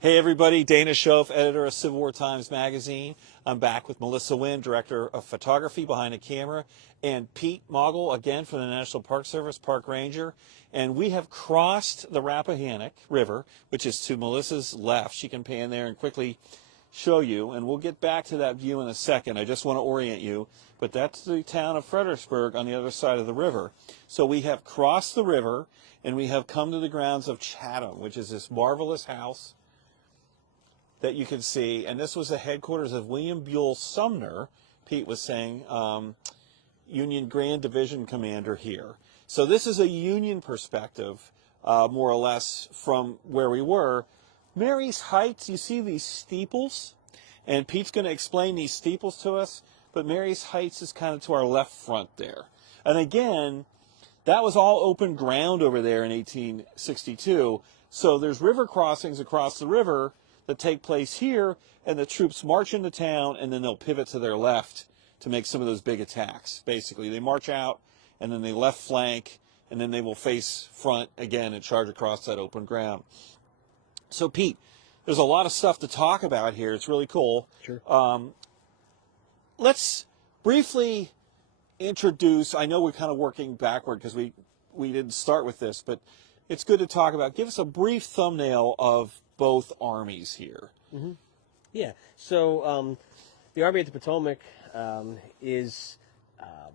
Hey everybody, Dana Shoaf, editor of Civil War Times Magazine. I'm back with Melissa Wynn, director of photography behind the camera, and Pete Maugle, again from the National Park Service, park ranger. And we have crossed the Rappahannock River, which is to Melissa's left. She can pan there and quickly show you, and we'll get back to that view in a second. I just want to orient you, but that's the town of Fredericksburg on the other side of the river. So we have crossed the river, and we have come to the grounds of Chatham, which is this marvelous house that you can see, and this was the headquarters of William Buell Sumner, Pete was saying, Union Grand Division Commander here. So this is a Union perspective, more or less, from where we were. Mary's Heights, you see these steeples, and Pete's going to explain these steeples to us, but Mary's Heights is kind of to our left front there. And again, that was all open ground over there in 1862, so there's river crossings across the river that take place here, and the troops march into town, and then they'll pivot to their left to make some of those big attacks. Basically, they march out, and then they left flank, and then they will face front again and charge across that open ground. So, Pete, there's a lot of stuff to talk about here. It's really cool. Sure. Let's briefly introduce, I know we're kind of working backward because we didn't start with this, but it's good to talk about. Give us a brief thumbnail of both armies here. Mm-hmm. Yeah, so the Army of the Potomac is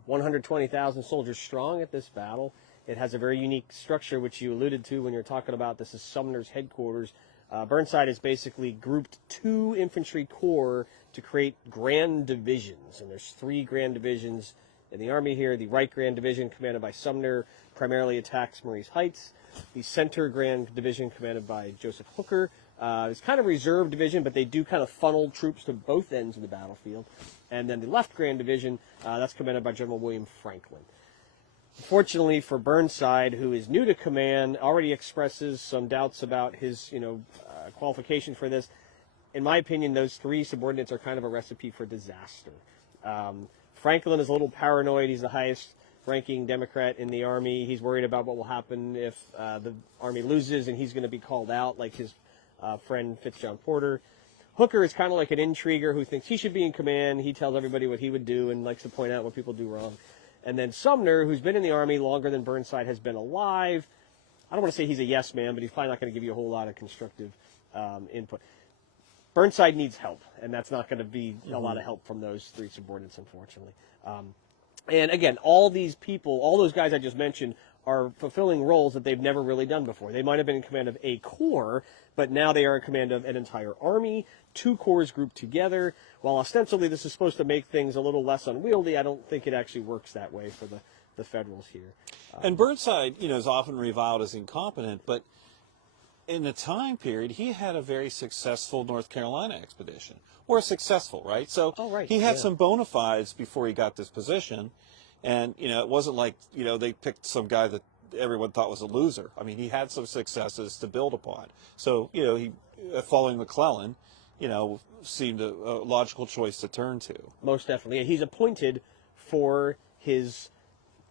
120,000 soldiers strong at this battle. It has a very unique structure, which you alluded to when you're talking about this is Sumner's headquarters. Burnside has basically grouped 2 infantry corps to create grand divisions, and there's 3 grand divisions in the Army here. The Right Grand Division, commanded by Sumner, primarily attacks Mary's Heights. The Center Grand Division, commanded by Joseph Hooker, is kind of reserve division, but they do kind of funnel troops to both ends of the battlefield. And then the Left Grand Division, that's commanded by General William Franklin. Unfortunately for Burnside, who is new to command, already expresses some doubts about his, qualification for this. In my opinion, those 3 subordinates are kind of a recipe for disaster. Franklin is a little paranoid. He's the highest ranking Democrat in the Army. He's worried about what will happen if the Army loses and he's going to be called out like his friend Fitzjohn Porter. Hooker is kind of like an intriguer who thinks he should be in command. He tells everybody what he would do and likes to point out what people do wrong. And then Sumner, who's been in the Army longer than Burnside has been alive. I don't want to say he's a yes man, but he's probably not going to give you a whole lot of constructive input. Burnside needs help, and that's not going to be a lot of help from those 3 subordinates, unfortunately. And again, all these people, all those guys I just mentioned, are fulfilling roles that they've never really done before. They might have been in command of a corps, but now they are in command of an entire army, 2 corps grouped together. While ostensibly this is supposed to make things a little less unwieldy, I don't think it actually works that way for the Federals here. And Burnside, is often reviled as incompetent, but in the time period, he had a very successful North Carolina expedition. Or successful, right? So he had some bona fides before he got this position. And, it wasn't like, they picked some guy that everyone thought was a loser. I mean, he had some successes to build upon. So, he, following McClellan, seemed a logical choice to turn to. Most definitely. He's appointed for his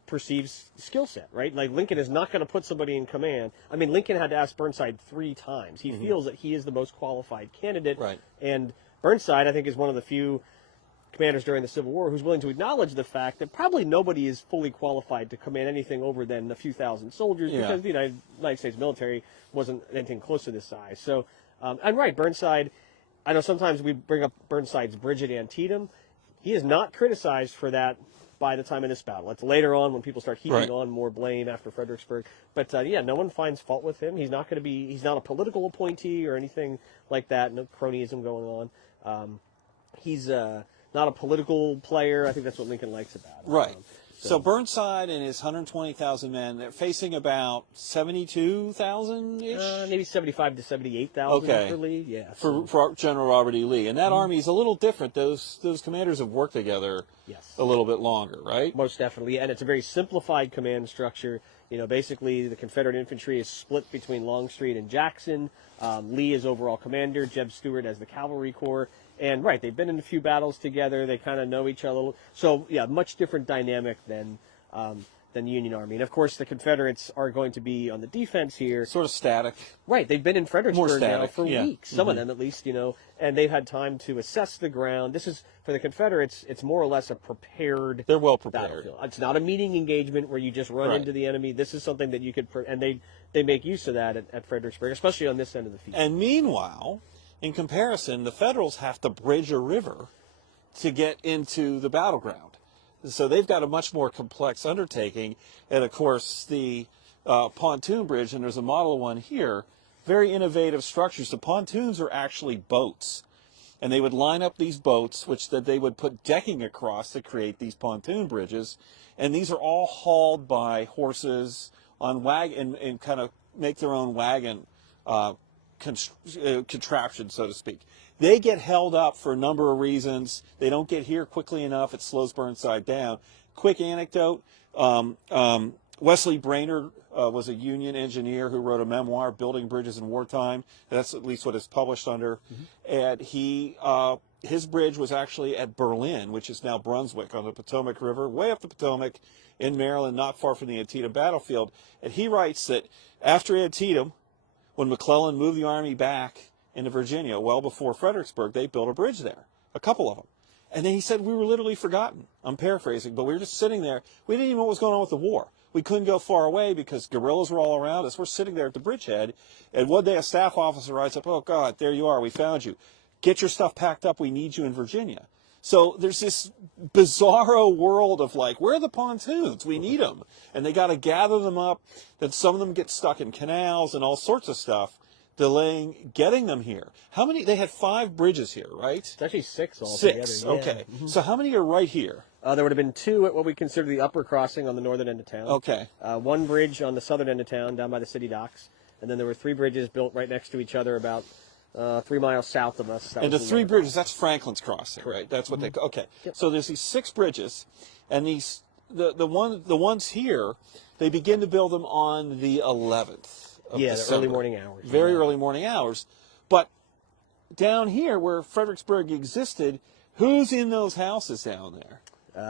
perceived skill set, right? Like Lincoln is not going to put somebody in command. I mean, Lincoln had to ask Burnside 3 times. He feels that he is the most qualified candidate. Right. And Burnside, I think, is one of the few commanders during the Civil War who's willing to acknowledge the fact that probably nobody is fully qualified to command anything over than a few thousand soldiers because the United States military wasn't anything close to this size. So, and right, Burnside, I know sometimes we bring up Burnside's bridge at Antietam. He is not criticized for that by the time of this battle. It's later on when people start heaping on more blame after Fredericksburg. But no one finds fault with him. He's not he's not a political appointee or anything like that. No cronyism going on. He's not a political player. I think that's what Lincoln likes about him. Right. So Burnside and his 120,000 men, they're facing about 72,000-ish? Maybe 75 to 78,000 for Lee. Yeah. For General Robert E. Lee. And that army is a little different. Those commanders have worked together a little bit longer, right? Most definitely. And it's a very simplified command structure. Basically the Confederate infantry is split between Longstreet and Jackson. Lee is overall commander, Jeb Stuart as the cavalry corps. And they've been in a few battles together. They kind of know each other. So much different dynamic than than the Union Army. And of course, the Confederates are going to be on the defense here. Sort of static. Right, they've been in Fredericksburg now for yeah. weeks, some of them at least, and they've had time to assess the ground. This is, for the Confederates, it's more or less a prepared They're well prepared. battlefield. It's not a meeting engagement where you just run Right. into the enemy. This is something that you could, and they make use of that at Fredericksburg, especially on this end of the field. And meanwhile, in comparison, the Federals have to bridge a river to get into the battleground. So they've got a much more complex undertaking. And of course, the pontoon bridge, and there's a model of one here, very innovative structures. The pontoons are actually boats. And they would line up these boats, which that they would put decking across to create these pontoon bridges. And these are all hauled by horses on wagon and kind of make their own wagon contraption, so to speak. They get held up for a number of reasons. They don't get here quickly enough. It slows Burnside down. Quick anecdote. Wesley Brainerd was a Union engineer who wrote a memoir, Building Bridges in Wartime. That's at least what it's published under. And his bridge was actually at Berlin, which is now Brunswick, on the Potomac River, way up the Potomac in Maryland, not far from the Antietam battlefield. And he writes that after Antietam, when McClellan moved the army back into Virginia, well before Fredericksburg, they built a bridge there, a couple of them. And then he said, we were literally forgotten. I'm paraphrasing, but we were just sitting there. We didn't even know what was going on with the war. We couldn't go far away because guerrillas were all around us. We're sitting there at the bridgehead, and one day a staff officer writes up, oh, God, there you are. We found you. Get your stuff packed up. We need you in Virginia. So there's this bizarro world of like, where are the pontoons? We need them. And they got to gather them up. Then some of them get stuck in canals and all sorts of stuff, delaying getting them here. How many? They had 5 bridges here, right? It's actually 6 altogether. 6, yeah. okay. So how many are right here? There would have been 2 at what we consider the upper crossing on the northern end of town. Okay. 1 bridge on the southern end of town, down by the city docks. And then there were 3 bridges built right next to each other about 3 miles south of us. And the 3 bridges, that's Franklin's Crossing, right? That's what they call. Okay. Yep. So there's these 6 bridges, and these the ones here, they begin to build them on the 11th of the December. early morning hours. Very early morning hours. But down here where Fredericksburg existed, who's in those houses down there?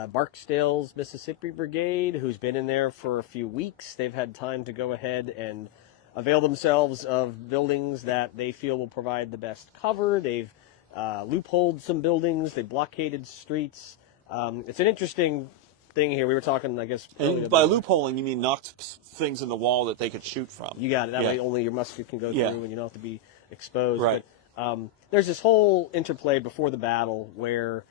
Barksdale's Mississippi Brigade, who's been in there for a few weeks. They've had time to go ahead and avail themselves of buildings that they feel will provide the best cover. They've loopholed some buildings. They blockaded streets. It's an interesting thing here. We were talking, I guess. And by loopholing, you mean knocked things in the wall that they could shoot from. You got it. That way only your musket can go through and you don't have to be exposed. Right. But, there's this whole interplay before the battle where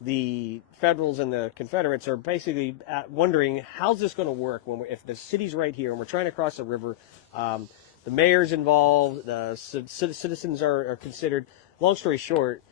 the Federals and the Confederates are basically wondering, how's this going to work if the city's right here and we're trying to cross a river? The mayor's involved, the citizens are considered. Long story short,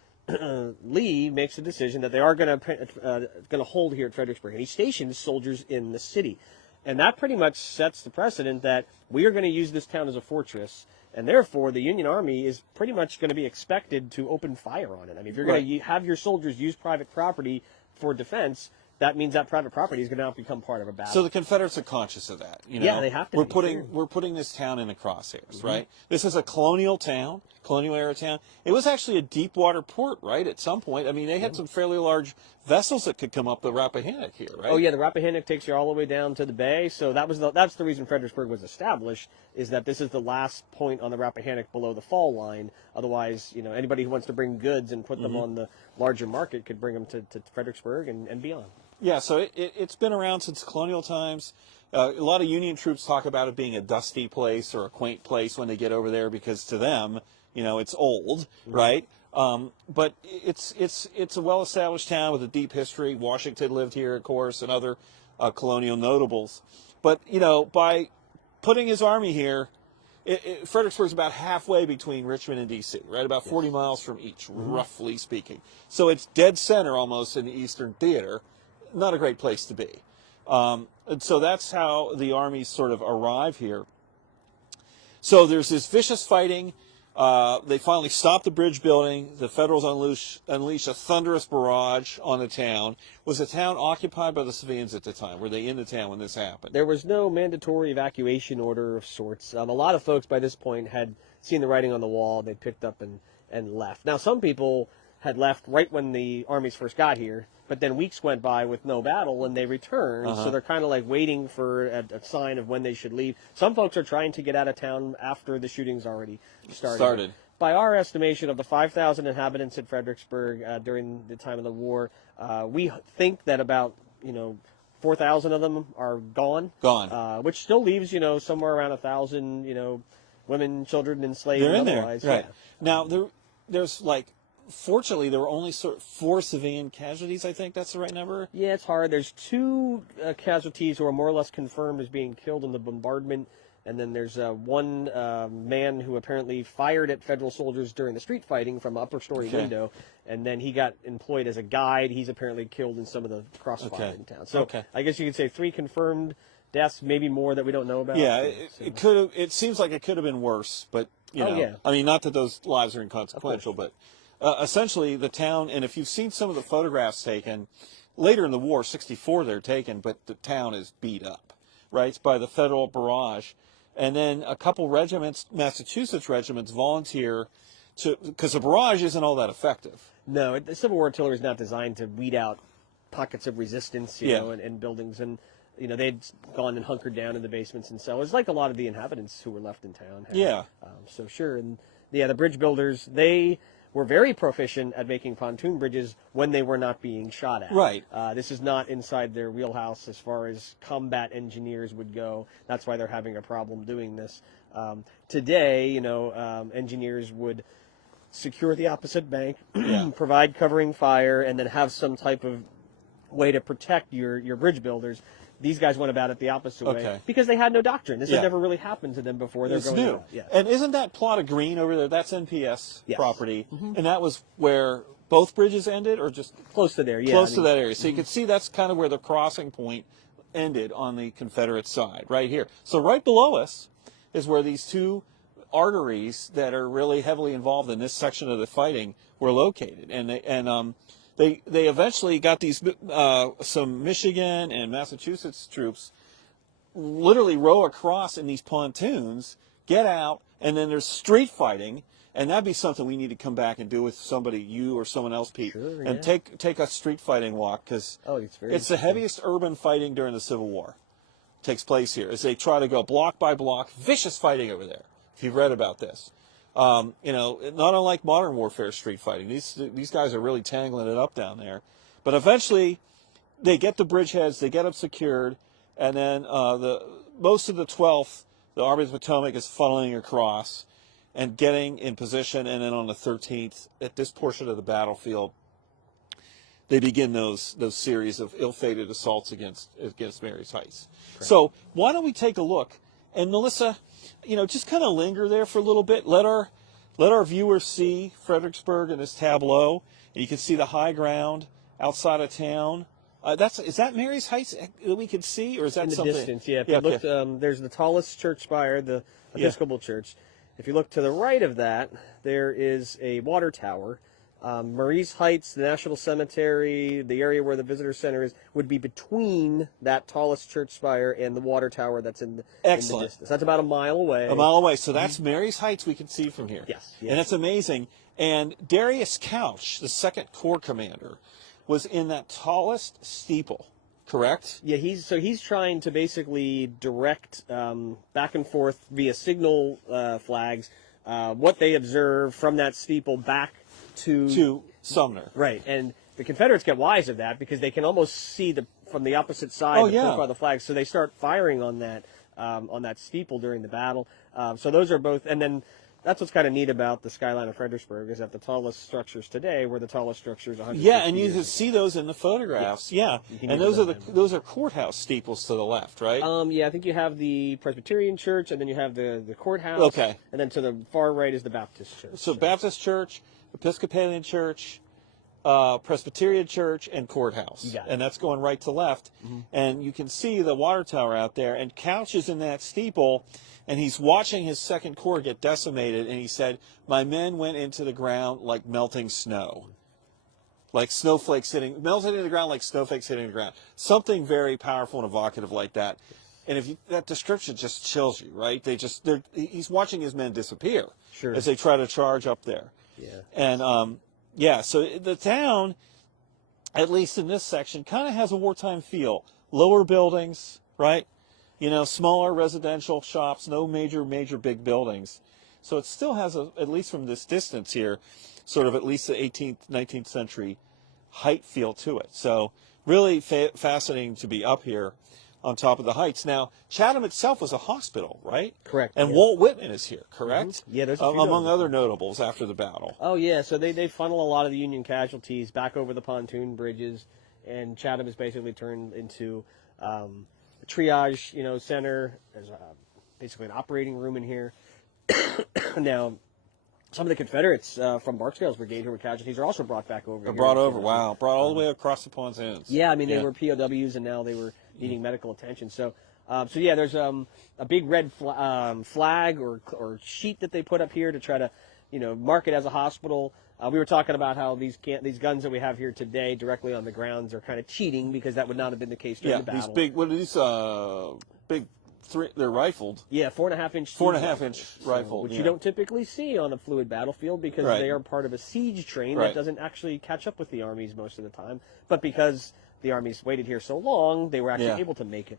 Lee makes a decision that they are going to hold here at Fredericksburg, and he stations soldiers in the city. And that pretty much sets the precedent that we are going to use this town as a fortress, and therefore the Union Army is pretty much going to be expected to open fire on it. I mean, if you're going to have your soldiers use private property for defense, that means that private property is going to now become part of a battle. So the Confederates are conscious of that. Yeah, they have to. We're putting this town in the crosshairs, right? This is a colonial town, colonial era town. It was actually a deep water port, right? At some point, I mean, they had some fairly large vessels that could come up the Rappahannock here, right? Oh yeah, the Rappahannock takes you all the way down to the bay. So that's the reason Fredericksburg was established, is that this is the last point on the Rappahannock below the fall line. Otherwise, anybody who wants to bring goods and put them on the larger market could bring them to Fredericksburg and beyond. Yeah, so it's been around since colonial times. A lot of Union troops talk about it being a dusty place or a quaint place when they get over there because to them, it's old, right? But it's a well-established town with a deep history. Washington lived here, of course, and other colonial notables. But, by putting his army here, Fredericksburg's about halfway between Richmond and D.C., right? About 40 miles from each, roughly speaking. So it's dead center almost in the Eastern Theater. Not a great place to be. And so that's how the armies sort of arrive here. So there's this vicious fighting. They finally stop the bridge building. The Federals unleash a thunderous barrage on the town. Was the town occupied by the civilians at the time? Were they in the town when this happened? There was no mandatory evacuation order of sorts. A lot of folks by this point had seen the writing on the wall. They picked up and left. Now, some people had left right when the armies first got here, but then weeks went by with no battle, and they returned. So they're kind of like waiting for a sign of when they should leave. Some folks are trying to get out of town after the shootings already started. By our estimation, of the 5,000 inhabitants at Fredericksburg during the time of the war, we think that about 4,000 of them are gone. Which still leaves somewhere around 1,000 women, children, enslaved. They're in otherwise. there, right? Yeah. Now there's fortunately there were only 4 civilian casualties. I think that's the right number. Yeah, it's hard. There's 2 casualties who are more or less confirmed as being killed in the bombardment. And then there's one man who apparently fired at federal soldiers during the street fighting from an upper story window, and then he got employed as a guide. He's apparently killed in some of the crossfire in town. So I guess you could say 3 confirmed deaths, maybe more that we don't know about. Yeah, it could have. It seems like it could have been worse, but I mean, not that those lives are inconsequential, but essentially the town. And if you've seen some of the photographs taken later in the war, 1964 they're taken, but the town is beat up, right? It's by the federal barrage. And then a couple regiments, Massachusetts regiments, volunteer because the barrage isn't all that effective. No, the Civil War artillery is not designed to weed out pockets of resistance, you know, and buildings. And, they'd gone and hunkered down in the basements and cellars, like a lot of the inhabitants who were left in town had. So sure. And, the bridge builders, they were very proficient at making pontoon bridges when they were not being shot at. Right. This is not inside their wheelhouse as far as combat engineers would go. That's why they're having a problem doing this. Today, engineers would secure the opposite bank, provide covering fire, and then have some type of way to protect your bridge builders. These guys went about it the opposite way because they had no doctrine. This had never really happened to them before. They're going new. out. Yeah. And isn't that plot of green over there? That's NPS property, and that was where both bridges ended, or just close to there. Yeah, close to that area. So you can see that's kind of where the crossing point ended on the Confederate side, right here. So right below us is where these 2 arteries that are really heavily involved in this section of the fighting were located, and they eventually got these some Michigan and Massachusetts troops literally row across in these pontoons, get out, and then there's street fighting, and that'd be something we need to come back and do with somebody, you or someone else, Pete, and take a street fighting walk, because it's the heaviest urban fighting during the Civil War takes place here, as they try to go block by block, vicious fighting over there, if you've read about this. Not unlike modern warfare street fighting. These guys are really tangling it up down there. But eventually, they get the bridgeheads, they get them secured, and then most of the 12th, the Army of the Potomac is funneling across and getting in position, and then on the 13th, at this portion of the battlefield, they begin those series of ill-fated assaults against Mary's Heights. Correct. So why don't we take a look? And Melissa, just kind of linger there for a little bit. Let our viewers see Fredericksburg in this tableau. And you can see the high ground outside of town. Is that Mary's Heights that we can see, or is that in the something? Distance? Yeah. If you look, there's the tallest church spire, the Episcopal Church. If you look to the right of that, there is a water tower. Marie's Heights, the National Cemetery, the area where the visitor center is, would be between that tallest church spire and the water tower that's in the distance. That's about a mile away. A mile away. So that's Mary's Heights we can see from here. Yes. And it's amazing. And Darius Couch, the 2nd Corps commander, was in that tallest steeple, correct? Yeah, he's trying to basically direct back and forth via signal flags what they observe from that steeple back to Sumner. Right, and the Confederates get wise of that because they can almost see from the opposite side the profile of the flags, so they start firing on that steeple during the battle. So those are both, and then that's what's kind of neat about the skyline of Fredericksburg is that the tallest structures today were the tallest structures 100 Yeah, and you can see those in the photographs. Yeah, and those are courthouse steeples to the left, right? Yeah, I think you have the Presbyterian Church, and then you have the courthouse. Okay. And then to the far right is the Baptist Church. So Baptist Church, Episcopalian Church, Presbyterian Church, and courthouse. You got it. And that's going right to left. And you can see the water tower out there, and Couch is in that steeple, and he's watching his 2nd Corps get decimated, and he said, "My men went into the ground like melting snow." Like snowflakes melted into the ground like snowflakes hitting the ground. Something very powerful and evocative like that. And that description just chills you, right? He's watching his men disappear as they try to charge up there. Yeah. And Yeah, so the town, at least in this section, kind of has a wartime feel. Lower buildings, right? Smaller residential shops, no major big buildings. So it still has, at least from this distance here, sort of at least the 18th, 19th century height feel to it. So really fascinating to be up here on top of the heights. Now, Chatham itself was a hospital, right? Correct. And yeah. Walt Whitman is here, correct? Mm-hmm. Yeah, there's a few among notables. other notables after the battle. Oh, yeah, so they funnel a lot of the Union casualties back over the pontoon bridges, and Chatham is basically turned into a triage, center. There's basically an operating room in here. Now, some of the Confederates from Barksdale's brigade who were casualties are also brought back over. They're brought over, wow. Brought all the way across the pond's ends. Yeah, I mean, they were POWs, and now they were needing medical attention. So yeah, there's a big red flag or sheet that they put up here to try to, mark it as a hospital. We were talking about how these guns that we have here today, directly on the grounds, are kind of cheating because that would not have been the case during the battle. These big, what are these big? They're rifled. Yeah, 4.5-inch. 4.5-inch rifle, which you don't typically see on a fluid battlefield because they are part of a siege train that doesn't actually catch up with the armies most of the time. But because the armies waited here so long, they were actually able to make it.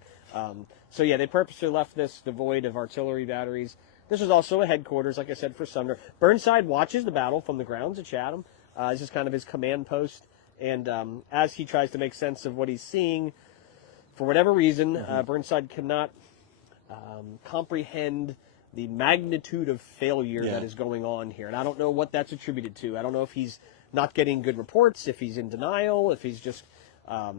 So yeah, they purposely left this devoid of artillery batteries. This was also a headquarters, like I said, for Sumner. Burnside watches the battle from the grounds at Chatham. This is kind of his command post. And as he tries to make sense of what he's seeing, for whatever reason, Burnside cannot comprehend the magnitude of failure that is going on here. And I don't know what that's attributed to. I don't know if he's not getting good reports, if he's in denial, if he's just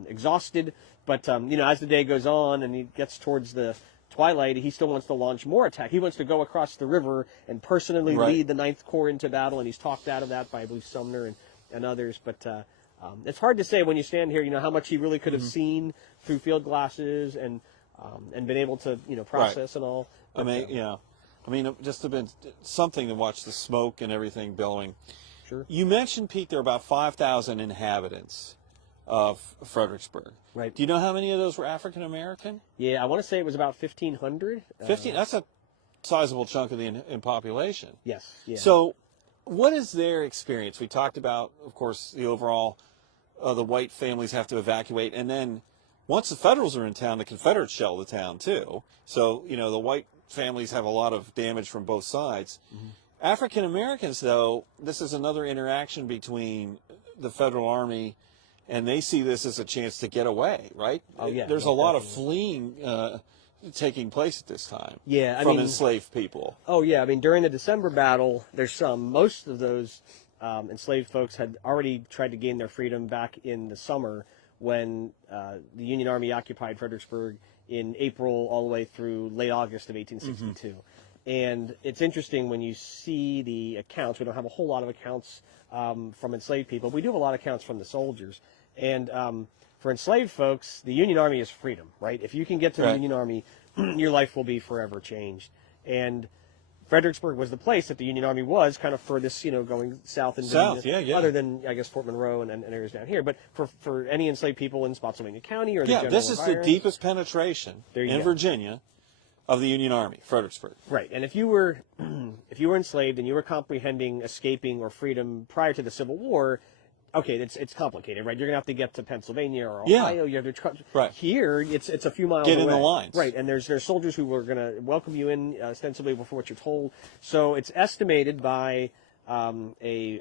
exhausted. But, as the day goes on and he gets towards the twilight, he still wants to launch more attack. He wants to go across the river and personally lead the Ninth Corps into battle, and he's talked out of that by, I believe, Sumner and others. But it's hard to say when you stand here, how much he really could have seen through field glasses and been able to, process and all. But, it just have been something to watch the smoke and everything billowing. Sure. You mentioned, Pete, there are about 5,000 inhabitants of Fredericksburg. Right. Do you know how many of those were African American? Yeah, I want to say it was about 1,500. 15. That's a sizable chunk of the in population. Yes. Yeah. So, what is their experience? We talked about, of course, the overall, the white families have to evacuate, and then once the Federals are in town, the Confederates shell the town too. So, the white families have a lot of damage from both sides. African Americans, though, this is another interaction between the Federal Army, and they see this as a chance to get away, right? Oh, yeah. There's a lot of fleeing taking place at this time. Yeah, from enslaved people. Oh, yeah. I mean, during the December battle, most of those enslaved folks had already tried to gain their freedom back in the summer when the Union Army occupied Fredericksburg in April all the way through late August of 1862. And it's interesting when you see the accounts. We don't have a whole lot of accounts from enslaved people. We do have a lot of accounts from the soldiers. And for enslaved folks, the Union Army is freedom, right? If you can get to the Union Army, your life will be forever changed. And Fredericksburg was the place that the Union Army was, kind of furthest, going south and other than, I guess, Fort Monroe and areas down here. But for any enslaved people in Spotsylvania County or the general this is the environs, deepest penetration in Virginia of the Union Army, Fredericksburg. Right, and if you were enslaved and you were comprehending escaping or freedom prior to the Civil War, okay, it's complicated, right? You're gonna have to get to Pennsylvania or Ohio. You have to here. It's a few miles away. Get in the lines, right? And there's soldiers who are gonna welcome you in ostensibly before what you're told. So it's estimated by a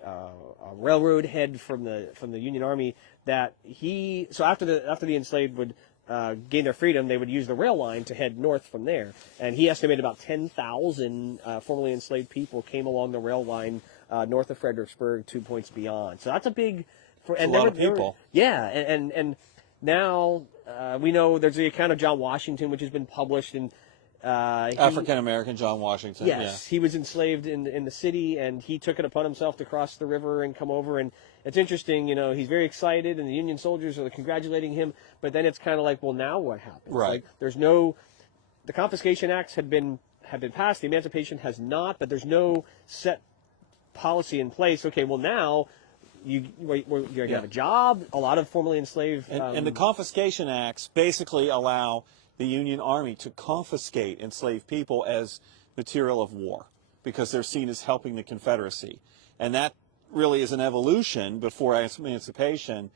railroad head from the Union Army that after the enslaved would gain their freedom, they would use the rail line to head north from there. And he estimated about 10,000 formerly enslaved people came along the rail line north of Fredericksburg, 2 points beyond. So that's a big... a lot of people. And now we know there's the account of John Washington, which has been published in... African-American John Washington. Yes, he was enslaved in the city, and he took it upon himself to cross the river and come over. And it's interesting, he's very excited, and the Union soldiers are congratulating him. But then it's kind of like, well, now what happens? Right. Like, the Confiscation Acts have been passed. The Emancipation has not, but there's no set policy in place. Okay, well now you have a job. A lot of formerly enslaved and the Confiscation Acts basically allow the Union Army to confiscate enslaved people as material of war because they're seen as helping the Confederacy, and that really is an evolution before emancipation,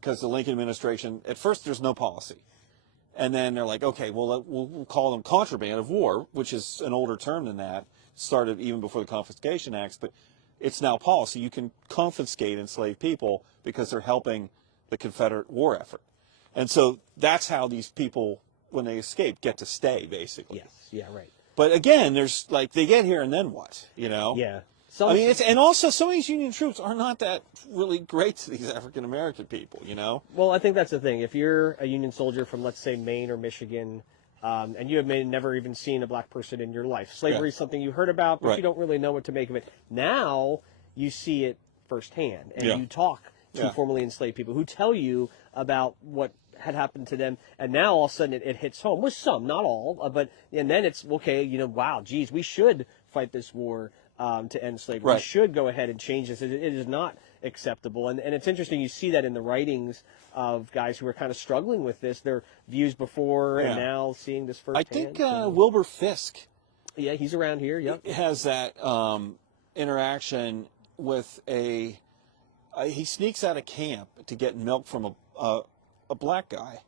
because the Lincoln administration, at first there's no policy. And then they're like, okay, well, we'll call them contraband of war, which is an older term than that. Started even before the Confiscation Acts, but it's now policy. You can confiscate enslaved people because they're helping the Confederate war effort. And so that's how these people, when they escape, get to stay, basically. Yes. Yeah. Right. But again, there's like, they get here and then what, you know? Yeah. I mean, and also some of these Union troops are not that really great to these African American people, you know? Well, I think that's the thing. If you're a Union soldier from, let's say, Maine or Michigan, and you have never even seen a black person in your life, slavery is something you heard about, but you don't really know what to make of it. Now you see it firsthand, and you talk to formerly enslaved people who tell you about what had happened to them, and now all of a sudden it hits home with some, not all, and then it's okay. You know, wow, geez, we should fight this war to end slavery. Right. We should go ahead and change this. It is not acceptable, and it's interesting. You see that in the writings of guys who are kind of struggling with this. Their views before and now seeing this firsthand. I think Wilbur Fisk. Yeah, he's around here. Yep. Has that interaction with he sneaks out of camp to get milk from a black guy,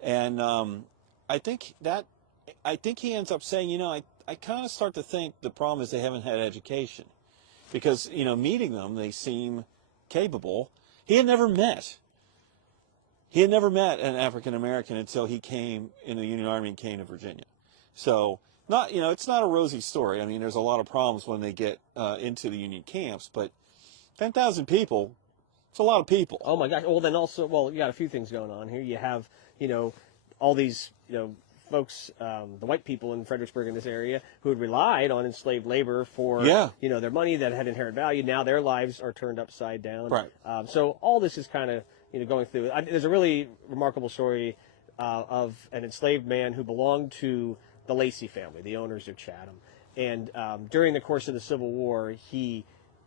and I think he ends up saying, you know, I kind of start to think the problem is they haven't had education, because, you know, meeting them, they seem capable. He had never met an African American until he came in the Union Army and came to Virginia. So not, you know, it's not a rosy story. I mean, there's a lot of problems when they get into the Union camps, but 10,000 people, it's a lot of people. Oh my gosh. Well, then also, you got a few things going on here. You have, you know, all these, you know, folks, the white people in Fredericksburg in this area who had relied on enslaved labor for, you know, their money that had inherent value. Now their lives are turned upside down. Right. So all this is kind of, you know, going through. There's a really remarkable story of an enslaved man who belonged to the Lacey family, the owners of Chatham. And during the course of the Civil War, he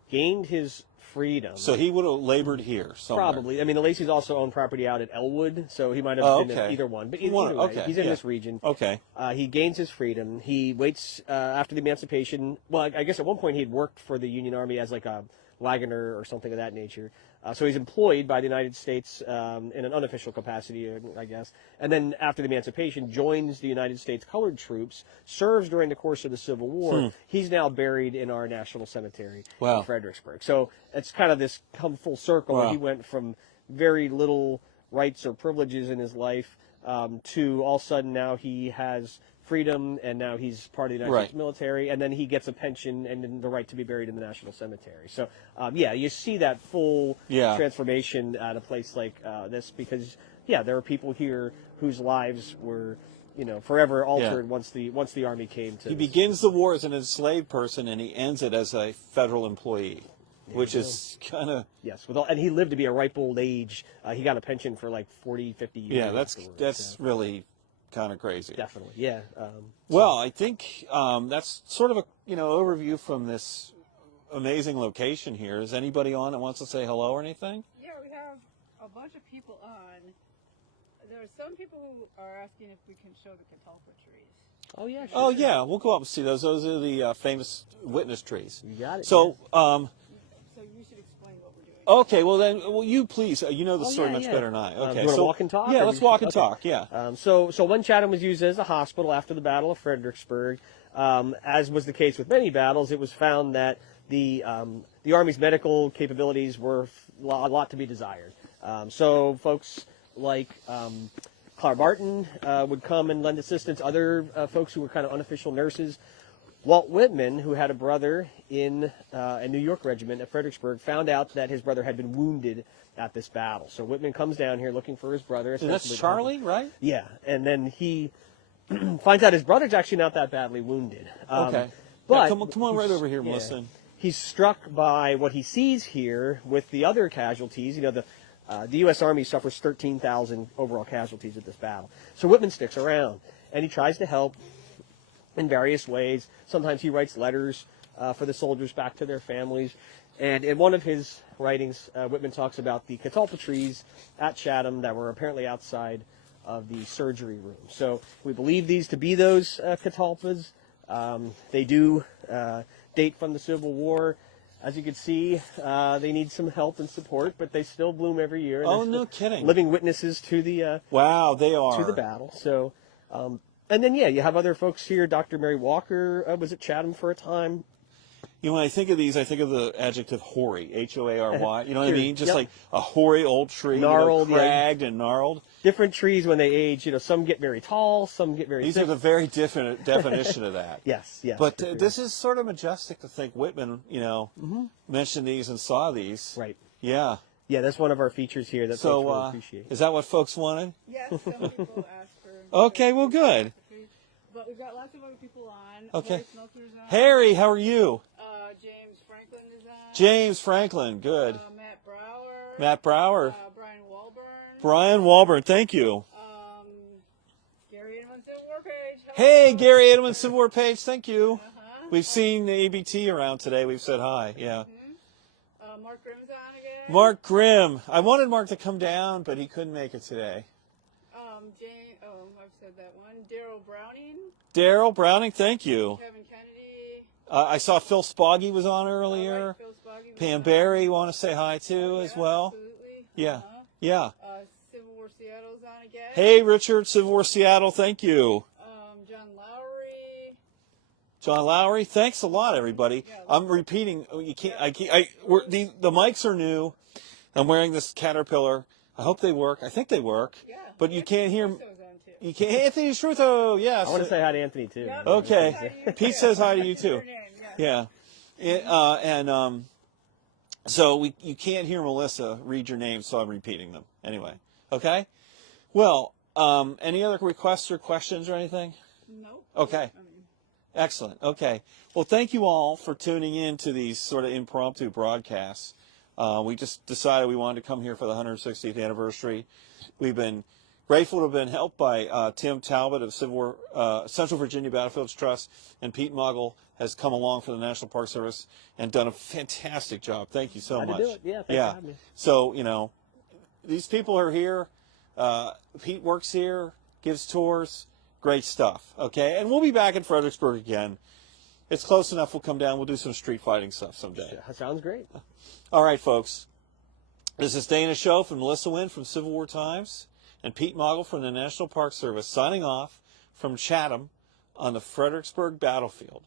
gained his freedom. So he would have labored here somewhere. Probably. I mean, the Lacey's also own property out at Elwood, so he might have been in either one. But either way, he's in this region. Okay. He gains his freedom. He waits after the emancipation. Well, I guess at one point he had worked for the Union Army as like a wagoner or something of that nature. So he's employed by the United States in an unofficial capacity, I guess. And then after the emancipation, joins the United States colored troops, serves during the course of the Civil War. He's now buried in our national cemetery in Fredericksburg. So it's kind of this come full circle. Wow. He went from very little rights or privileges in his life to all of a sudden now he has freedom, and now he's part of the United States military, and then he gets a pension and then the right to be buried in the National Cemetery. So, you see that full transformation at a place like this because, there are people here whose lives were, you know, forever altered once the Army came to. He begins the war as an enslaved person, and he ends it as a federal employee. Which is kind of... Yes, and he lived to be a ripe old age. He got a pension for like 40, 50 years. Yeah, that's really kind of crazy. Definitely, yeah. Well, I think that's sort of a overview from this amazing location here. Is anybody on that wants to say hello or anything? Yeah, we have a bunch of people on. There are some people who are asking if we can show the catalpa trees. Oh yeah. Sure. Oh yeah, we'll go up and see those. Those are the famous witness trees. You got it. So. So you should explain what we're doing. Okay, well then, you please, you know the story much better than I. Okay, you want to walk and talk? Yeah, let's walk and talk. Yeah. So when Chatham was used as a hospital after the Battle of Fredericksburg, as was the case with many battles, it was found that the Army's medical capabilities were a lot to be desired. So folks like Clara Barton would come and lend assistance. Other folks who were kind of unofficial nurses. Walt Whitman, who had a brother in a New York regiment at Fredericksburg, found out that his brother had been wounded at this battle. So Whitman comes down here looking for his brother. And that's Charlie, right? Yeah, and then he finds out his brother's actually not that badly wounded. Okay. But come on right over here, Melissa. He's struck by what he sees here with the other casualties. You know, the U.S. Army suffers 13,000 overall casualties at this battle. So Whitman sticks around, and he tries to help in various ways. Sometimes he writes letters for the soldiers back to their families. And in one of his writings, Whitman talks about the catalpa trees at Chatham that were apparently outside of the surgery room. So we believe these to be those catalpas. They do date from the Civil War. As you can see, they need some help and support, but they still bloom every year. Oh, They're no kidding. living witnesses to the Wow, they are. to the battle. So, and then you have other folks here. Dr. Mary Walker was at Chatham for a time. You know, when I think of these, I think of the adjective hoary, H-O-A-R-Y. You know what I mean? Just Yep. like a hoary old tree, Gnarled, yeah. cragged and gnarled. Different trees when they age, some get very tall, some get very These thick. are the very different definition of that. Yes. But for sure. this is sort of majestic to think Whitman, mentioned these and saw these. Right. Yeah. Yeah, that's one of our features here that folks So, will appreciate. is that what folks wanted? Yes, some people ask for. Okay, well, good. But we've got lots of other people on. Okay. Harry Smelter's on. Harry, how are you? James Franklin is on. James Franklin, good. Matt Brower. Matt Brower. Brian Walburn. Brian Walburn, thank you. Gary Edmonds Civil War Page. Hey, Gary Edmonds, Civil War Page, thank you. Uh-huh. We've seen the ABT around today. We've said hi, yeah. Mark Grimm's on again. Mark Grimm. I wanted Mark to come down, but he couldn't make it today. I've said that one. Daryl Browning. Daryl Browning, thank you. Kevin Kennedy. I saw Phil Spoggy was on earlier. Right, Phil Spoggy was Pam on. Barry, want to say hi to as well. Absolutely. Yeah, Uh-huh. yeah. Civil War Seattle's on again. Hey, Richard, Civil War Seattle, thank you. John Lowry. John Lowry, thanks a lot, everybody. Yeah. I'm repeating. You can't. The mics are new. I'm wearing this Caterpillar. I hope they work. I think they work. Yeah. But you can't hear. Russo was on too. You can't. Anthony Strutho, yes. I want to say hi to Anthony too. Yeah, Okay. Pete says hi to you too. Your name, Yeah. So you can't hear Melissa read your name, so I'm repeating them anyway. Okay. Well, any other requests or questions or anything? Nope. Okay. Excellent. Okay. Well, thank you all for tuning in to these sort of impromptu broadcasts. We just decided we wanted to come here for the 160th anniversary. We've been grateful to have been helped by Tim Talbot of Central Virginia Battlefields Trust, and Pete Maugle has come along for the National Park Service and done a fantastic job. Thank you so Glad much. to do it. Yeah, thanks for having me. So, these people are here. Pete works here, gives tours. Great stuff, okay? And we'll be back in Fredericksburg again. It's close enough. We'll come down. We'll do some street fighting stuff someday. Sounds great. All right, folks. This is Dana Shoaf and Melissa Wynn from Civil War Times and Pete Maugle from the National Park Service signing off from Chatham on the Fredericksburg battlefield,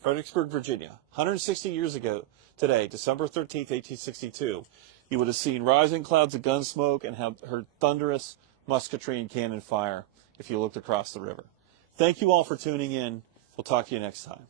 Fredericksburg, Virginia. 160 years ago today, December 13th, 1862, you would have seen rising clouds of gun smoke and have heard thunderous musketry and cannon fire if you looked across the river. Thank you all for tuning in. We'll talk to you next time.